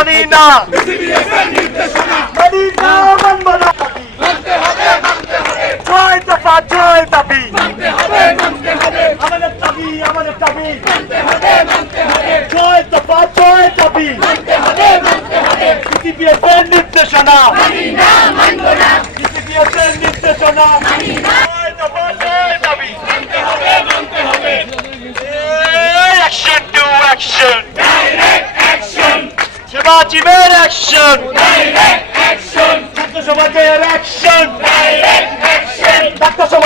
মানি না মানি না মানব না ছয় দফা ছয় দাবি আমাদের দাবি ছয় দফা ছয় দাবি বিসিবিএসের নির্দেশনা বিসিবিএসের নির্দেশনা ছয় দফা ছয় দাবি অ্যাকশন টু অ্যাকশন সেবাজীবের অ্যাকশন ছাত্র সমাজের অ্যাকশন ডাক্তার